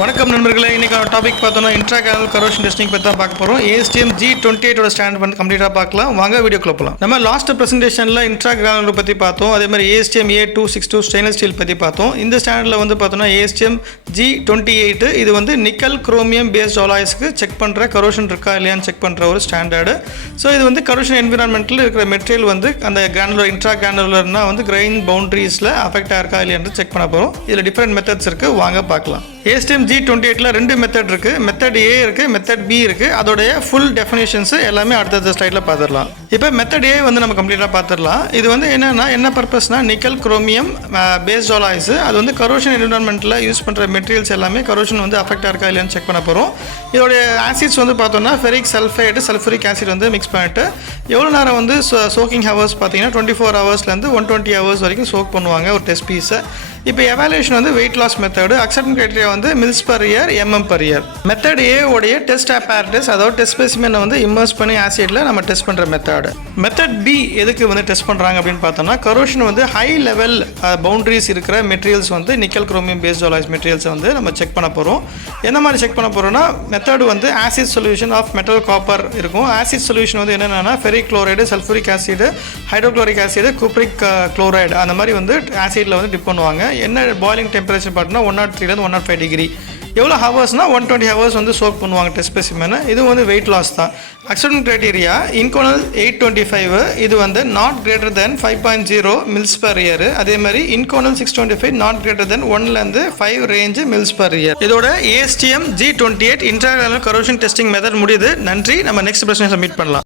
வணக்கம் நண்பர்களே, இன்றைக்கி டாபிக் பார்த்தோன்னா இன்ட்ரா கேனல் கரோஷன் டெஸ்டிங் பற்றி தான் பார்க்க போகிறோம். ASTM G28 ஸ்டாண்ட் வந்து கம்ப்ளீட்டாக பார்க்கலாம். வாங்க வீடியோக்குள்ள போகலாம். நம்ம லாஸ்ட் ப்ரெசன்டேஷனில் இன்ட்ரா கேனல் பற்றி பார்த்தோம். அதே மாதிரி ASTM A262 ஸ்டெயின்லெஸ் ஸ்டீல் பற்றி பார்த்தோம். இந்த ஸ்டாண்டில் வந்து பார்த்தோன்னா ASTM G28 இது வந்து நிக்கல் குரோமியம் பேஸ்ட் ஆலாய்ஸ்க்கு செக் பண்ணுற கரோஷன் இருக்கா இல்லையான்னு செக் பண்ணுற ஒரு ஸ்டாண்டர்டு. ஸோ இது வந்து கரோஷன் என்விரான்மெண்ட்டில் இருக்கிற மெட்டீரியல் வந்து அந்த கிரானுலர் இன்ட்ரா கிரானுலர்னா வந்து கிரைன் பவுண்டரிஸில் அஃபெக்ட் ஆயிருக்கா இல்லையான்னு செக் பண்ண போகிறோம். இதில் டிஃப்ரெண்ட் மெத்தட்ஸ் இருக்குது, வாங்க பார்க்கலாம். ASTM G28 ரெண்டு மெத்தட் இருக்குது. மெத்தட் A இருக்குது, மெத்தட் B இருக்குது. அதோடைய ஃபுல் டெஃபினேஷன்ஸ் எல்லாமே அடுத்தடுத்த ஸ்லைடில் பார்த்துடலாம். இப்போ மெத்தட் A வந்து நம்ம கம்ப்ளீட்டாக பார்த்துடலாம். இது வந்து என்ன பர்பஸ்னா நிக்கல் குரோமியம் பேஸ்ட் ஆலாய்ஸ். அது வந்து கரோஷன் என்விரான்மெண்ட்டில் யூஸ் பண்ணுற மெட்டீரியல்ஸ் எல்லாமே கரோஷன் வந்து அஃபெக்ட் இருக்கா இல்லையான்னு செக் பண்ண போகிறோம். இதோடைய ஆசிட்ஸ் வந்து பார்த்தோம்னா ஃபெரிக் சல்ஃபைடு சல்ஃபரிக் ஆசிட் வந்து மிக்ஸ் பண்ணிட்டு எவ்வளோ நேரம் வந்து சோக்கிங் ஹவர்ஸ் பார்த்தீங்கன்னா 24 ஹவர்ஸ்லேருந்து 120 ஹவர்ஸ் வரைக்கும் சோக் பண்ணுவாங்க ஒரு டெஸ்ட் பீஸை. இப்போ எவாலுவேஷன் வந்து weight loss method, acceptance criteria வந்து mils per year, per year. Method A உடைய டெஸ்ட் apparatus, அதாவது டெஸ்ட் ஸ்பெசிமெனை வந்து இம்மர்ஸ் பண்ணி ஆசிட்ல நம்ம டெஸ்ட் பண்ணுற மெத்தட். மெத்தட் B எதுக்கு வந்து டெஸ்ட் பண்ணுறாங்க அப்படின்னு பார்த்தோம்னா கரோஷன் வந்து ஹை லெவல் பவுண்டரிஸ் இருக்கிற மெட்டீரியல்ஸ் வந்து நிக்கல் குரோமியம் பேஸ்ட் ஆலாய்ஸ் மெட்டீரியல்ஸை வந்து நம்ம செக் பண்ண போகிறோம். எந்த மாதிரி செக் பண்ண போகிறோம்னா மெத்தட் வந்து acid solution of metal copper இருக்கும். ஆசிட் சொல்யூஷன் வந்து என்னென்னா ferric chloride, sulphuric acid, hydrochloric acid, cupric chloride அந்த மாதிரி வந்து ஆசிட்டில் வந்து டிப் பண்ணுவாங்க. என்ன பாயிலிங் டெம்பரேச்சர் பார்த்தோன்னா 103 105 டிகிரி. எவ்வளோ ஹவர்ஸ்னால் 120 ஹவர்ஸ் வந்து சோக் பண்ணுவாங்க டெஸ்ட் ஸ்பெசிமெனை. இது வந்து வெயிட் லாஸ் தான். அக்செப்டன்ஸ் கிரைட்டீரியா இன்கோனல் 825 இது வந்து not greater than 5.0 mils per year. அதே மாதிரி இன்கோனல் 625 நாட் கிரேட்டர் தென் 1லேருந்து 5 ரேஞ்சு மில்ஸ் பர் இயர். இதோட ASTM G28 intra corrosion testing method முடியுது. நன்றி. நம்ம நெக்ஸ்ட் பிரச்சனை சப்மிட் பண்ணலாம்.